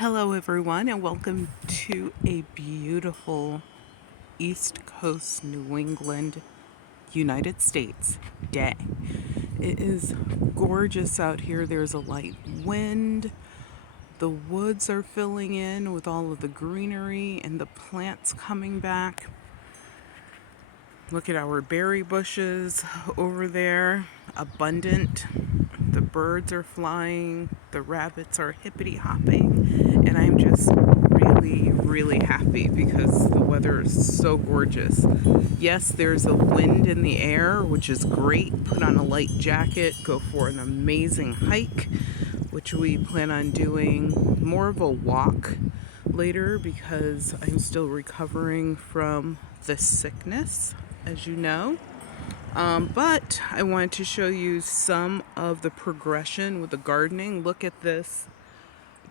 Hello, everyone, and welcome to a beautiful East Coast, New England, United States day. It is gorgeous out here. There's a light wind. The woods are filling in with all of the greenery and the plants coming back. Look at our berry bushes over there, abundant. The birds are flying, the rabbits are hippity hopping, and I'm just really happy because the weather is so gorgeous. Yes, there's a wind in the air, which is great. Put on a light jacket, go for an amazing hike, which we plan on doing more of a walk later because I'm still recovering from the sickness, as you know. But I wanted to show you some of the progression with the gardening. Look at this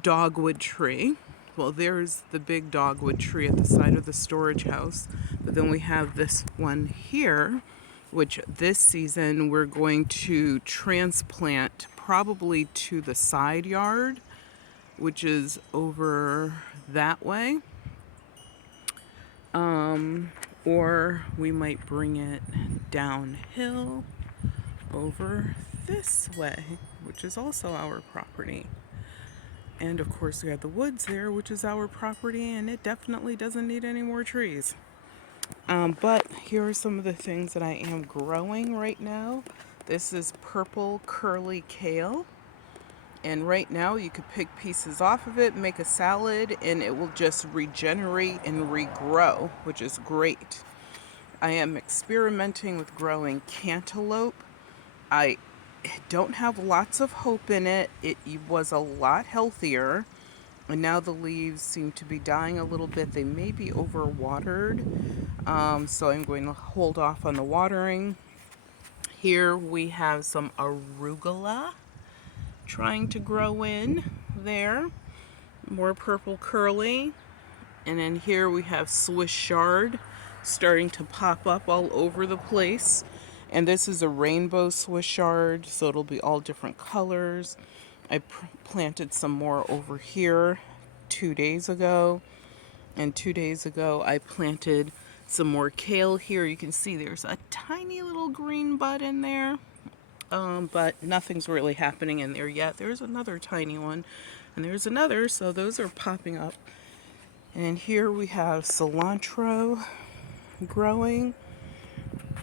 dogwood tree. Well, there's the big dogwood tree at the side of the storage house. But then we have this one here, which this season we're going to transplant probably to the side yard, which is over that way. Or we might bring it downhill over this way, which is also our property. And of course, we have the woods there, which is our property, and it definitely doesn't need any more trees. But here are some of the things that I am growing right now. This is purple curly kale. And right now you could pick pieces off of it, make a salad, and it will just regenerate and regrow, which is great. I am experimenting with growing cantaloupe. I don't have lots of hope in it. It was a lot healthier, and now the leaves seem to be dying a little bit. They may be overwatered, so I'm going to hold off on the watering. Here we have some arugula trying to grow in there. More purple curly. And then here we have Swiss Chard starting to pop up all over the place. And this is a rainbow Swiss Chard, so it'll be all different colors. I planted some more over here 2 days ago. And 2 days ago I planted some more kale here. You can see there's a tiny little green bud in there. But nothing's really happening in there yet. There's another tiny one, and there's another, so those are popping up. And here we have cilantro growing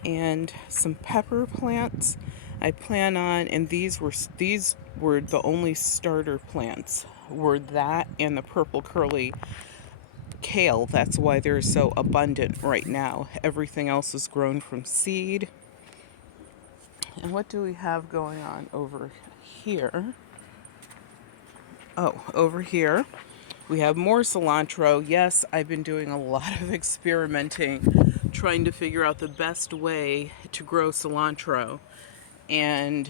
and some pepper plants. I plan on, and these were the only starter plants, were that and the purple curly kale. That's why they're so abundant right now. Everything else is grown from seed. And what do we have going on over here? Oh, over here we have more cilantro. Yes, I've been doing a lot of experimenting, trying to figure out the best way to grow cilantro. And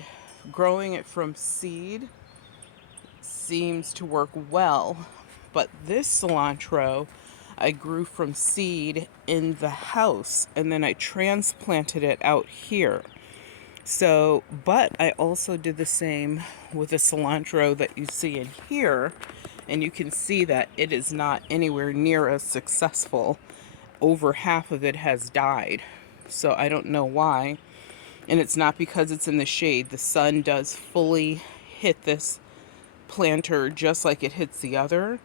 growing it from seed seems to work well. But this cilantro I grew from seed in the house, and then I transplanted it out here. So, but I also did the same with the cilantro that you see in here, and you can see that it is not anywhere near as successful. Over half of it has died, so I don't know why. And it's not because it's in the shade. The sun does fully hit this planter just like it hits the other.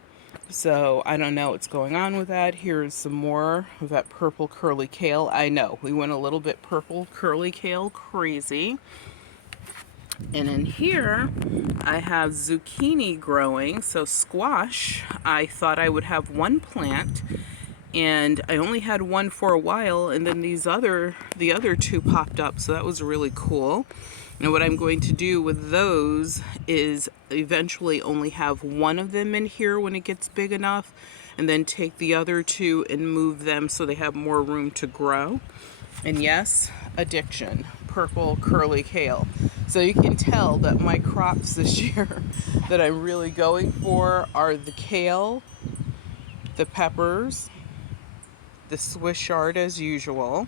So I don't know what's going on with that. Here's some more of that purple curly kale. I know, we went a little bit purple curly kale crazy. And in here, I have zucchini growing. So squash, I thought I would have one plant, and I only had one for a while, and then the other two popped up. So that was really cool. And what I'm going to do with those is eventually only have one of them in here when it gets big enough, and then take the other two and move them so they have more room to grow. And yes, addiction, purple curly kale. So you can tell that my crops this year that I'm really going for are the kale, the peppers, the Swiss chard as usual,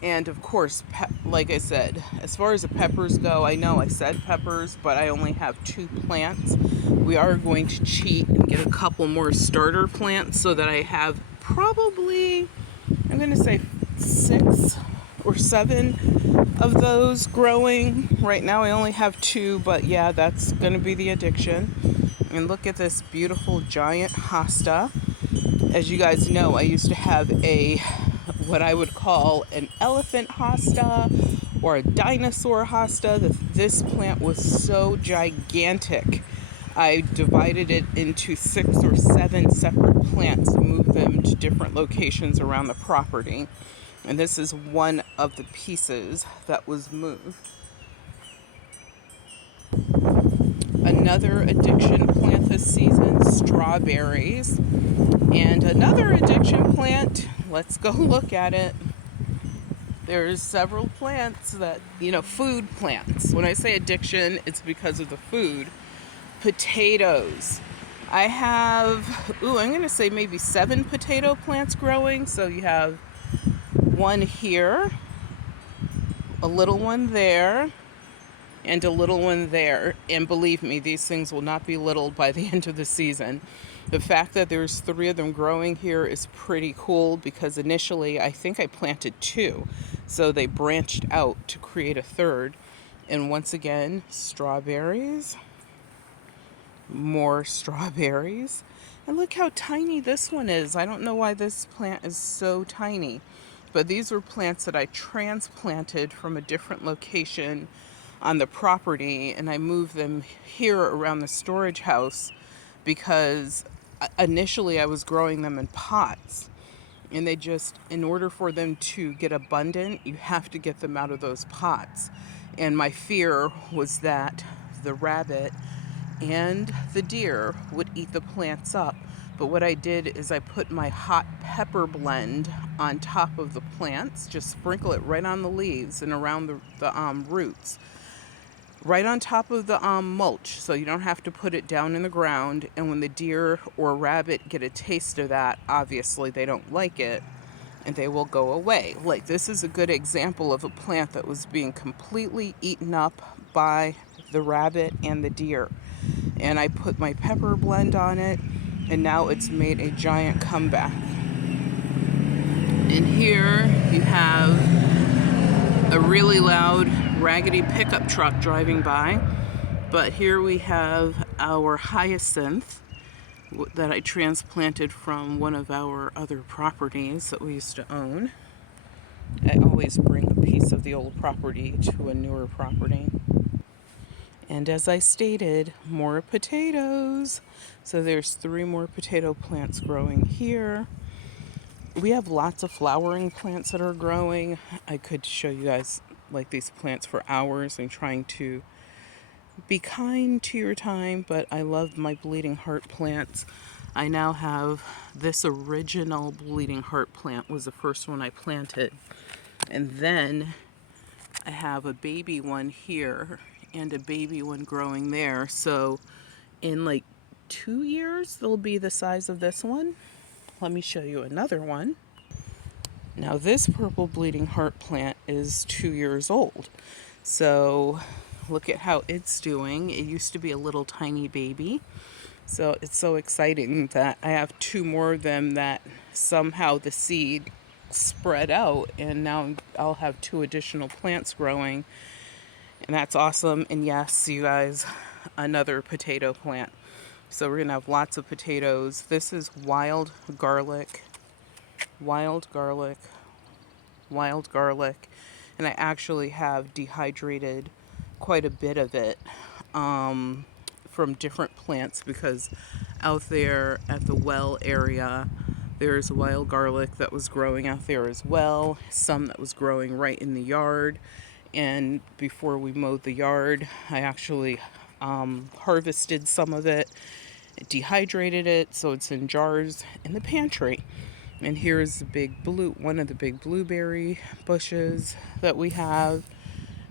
And of course, like I said, as far as the peppers go, I know I said peppers, but I only have 2 plants. We are going to cheat and get a couple more starter plants so that I have probably, I'm going to say 6 or 7 of those growing. Right now I only have 2, but yeah, that's going to be the addiction. And look at this beautiful giant hosta. As you guys know, I used to have what I would call an elephant hosta or a dinosaur hosta. This plant was so gigantic. I divided it into 6 or 7 separate plants and moved them to different locations around the property. And this is one of the pieces that was moved. Another addiction plant this season, strawberries. And another addiction plant, let's go look at it. There's several plants that, food plants. When I say addiction, it's because of the food. Potatoes. I have, I'm going to say maybe 7 potato plants growing. So you have one here, a little one there, and a little one there. And believe me, these things will not be little by the end of the season. The fact that there's 3 of them growing here is pretty cool because initially I think I planted 2. So they branched out to create a 3rd. And once again, strawberries, more strawberries. And look how tiny this one is. I don't know why this plant is so tiny. But these were plants that I transplanted from a different location on the property, and I moved them here around the storage house because initially I was growing them in pots, and they just, in order for them to get abundant, you have to get them out of those pots. And my fear was that the rabbit and the deer would eat the plants up. But what I did is I put my hot pepper blend on top of the plants, just sprinkle it right on the leaves and around the roots, right on top of the mulch, so you don't have to put it down in the ground. And when the deer or rabbit get a taste of that, obviously they don't like it and they will go away. Like, this is a good example of a plant that was being completely eaten up by the rabbit and the deer. And I put my pepper blend on it, and now it's made a giant comeback. And here you have a really loud raggedy pickup truck driving by. But here we have our hyacinth that I transplanted from one of our other properties that we used to own. I always bring a piece of the old property to a newer property. And as I stated, more potatoes. So there's 3 more potato plants growing here. We have lots of flowering plants that are growing. I could show you guys like these plants for hours. I'm trying to be kind to your time, but I love my bleeding heart plants. I now have this original bleeding heart plant, was the first one I planted. And then I have a baby one here and a baby one growing there. So in like 2 years, they'll be the size of this one. Let me show you another one. Now this purple bleeding heart plant is 2 years old. So look at how it's doing. It used to be a little tiny baby. So it's so exciting that I have 2 more of them that somehow the seed spread out, and now I'll have 2 additional plants growing. And that's awesome. And yes, you guys, another potato plant. So we're going to have lots of potatoes. This is wild garlic. And I actually have dehydrated quite a bit of it from different plants, because out there at the well area, there's wild garlic that was growing out there as well. Some that was growing right in the yard. And before we mowed the yard, I actually harvested some of it, dehydrated it, so it's in jars in the pantry. And here's one of the big blueberry bushes that we have.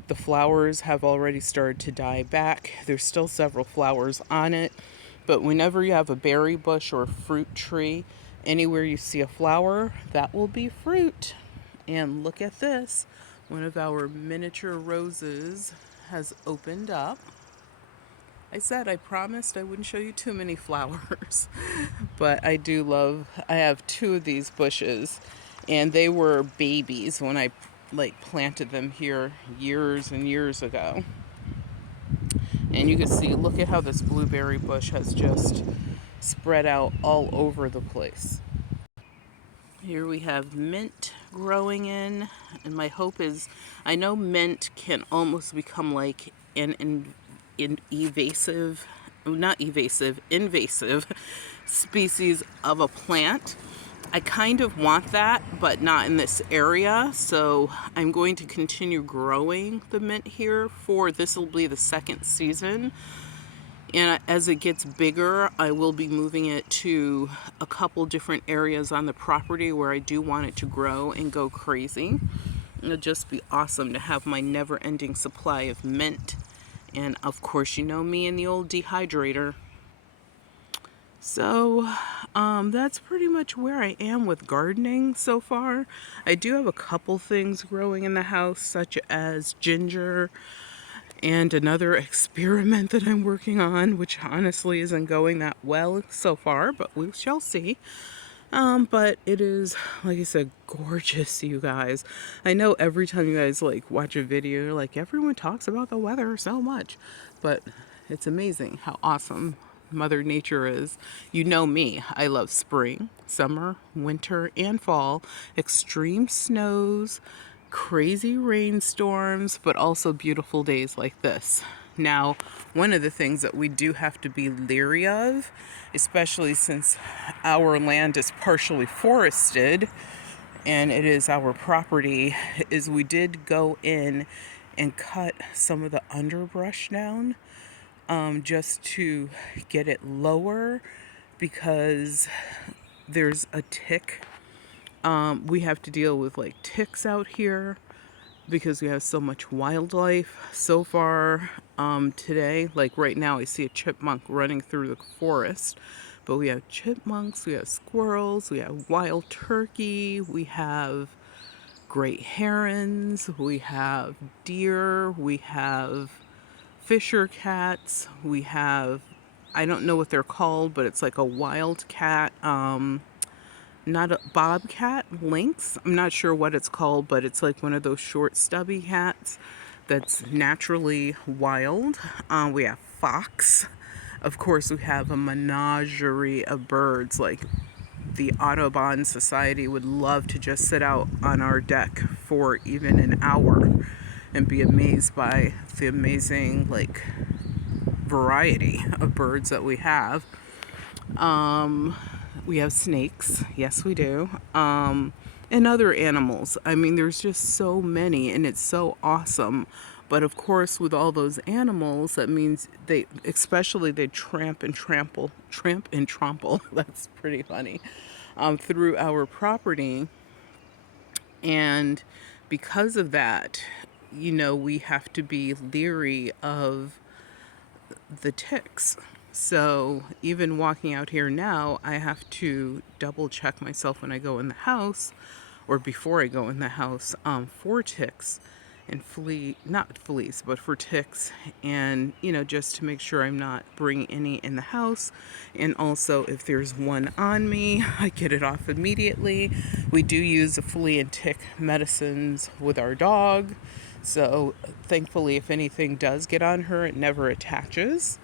The flowers have already started to die back. There's still several flowers on it, but whenever you have a berry bush or a fruit tree, anywhere you see a flower, that will be fruit. And look at this. One of our miniature roses has opened up. I said I promised I wouldn't show you too many flowers, but I do love, I have two of these bushes, and they were babies when I like planted them here years and years ago. And you can see, look at how this blueberry bush has just spread out all over the place. Here we have mint growing in, and my hope is, I know mint can almost become like an invasive species of a plant. I kind of want that, but not in this area, so I'm going to continue growing the mint here for, this will be the second season. And as it gets bigger, I will be moving it to a couple different areas on the property where I do want it to grow and go crazy. It'll just be awesome to have my never-ending supply of mint. And of course, you know me and the old dehydrator. So that's pretty much where I am with gardening so far. I do have a couple things growing in the house, such as ginger, and another experiment that I'm working on, which honestly isn't going that well so far, but we shall see. But it is, like I said, gorgeous, you guys. I know every time you guys like watch a video, you're like, everyone talks about the weather so much, but it's amazing how awesome Mother Nature is. You know me, I love spring, summer, winter, and fall, extreme snows, crazy rainstorms, but also beautiful days like this. Now, one of the things that we do have to be leery of, especially since our land is partially forested and it is our property, is we did go in and cut some of the underbrush down just to get it lower, because there's a tick. We have to deal with like ticks out here because we have so much wildlife. So far today, like right now, I see a chipmunk running through the forest, but we have chipmunks, we have squirrels, we have wild turkey, we have great herons, we have deer, we have fisher cats, we have, I don't know what they're called, but it's like a wild cat, not a bobcat, lynx. I'm not sure what it's called, but it's like one of those short stubby cats that's naturally wild. We have fox. Of course, we have a menagerie of birds. Like the Audubon Society would love to just sit out on our deck for even an hour and be amazed by the amazing like variety of birds that we have. We have snakes, yes we do, and other animals. I mean, there's just so many, and it's so awesome. But of course, with all those animals, that means they tramp and trample, that's pretty funny, through our property. And because of that, you know, we have to be leery of the ticks. So even walking out here now, I have to double check myself when I go in the house, or before I go in the house, for ticks and not fleas, but for ticks, and you know, just to make sure I'm not bringing any in the house. And also, if there's one on me, I get it off immediately. We do use the flea and tick medicines with our dog, so thankfully, if anything does get on her, it never attaches.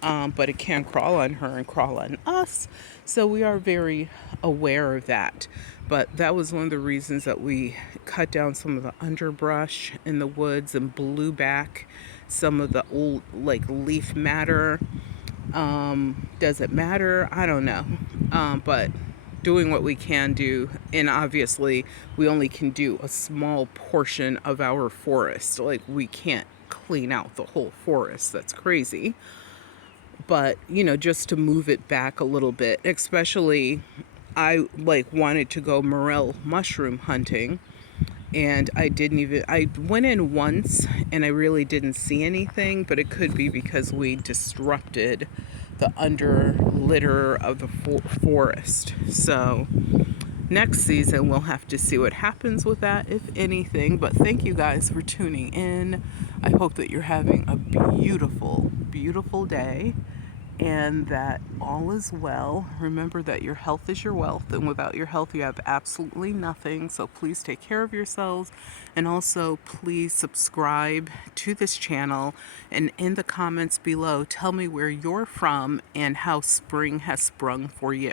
But it can crawl on her and crawl on us. So we are very aware of that. But that was one of the reasons that we cut down some of the underbrush in the woods and blew back some of the old like leaf matter. Does it matter? I don't know. But doing what we can do, and obviously we only can do a small portion of our forest. Like, we can't clean out the whole forest. That's crazy. But you know, just to move it back a little bit, especially I like wanted to go morel mushroom hunting, and I went in once and I really didn't see anything, but it could be because we disrupted the under litter of the forest. So Next season, we'll have to see what happens with that, if anything. But thank you guys for tuning in. I hope that you're having a beautiful, beautiful day and that all is well. Remember that your health is your wealth, and without your health, you have absolutely nothing. So please take care of yourselves, and also please subscribe to this channel. And in the comments below, tell me where you're from and how spring has sprung for you.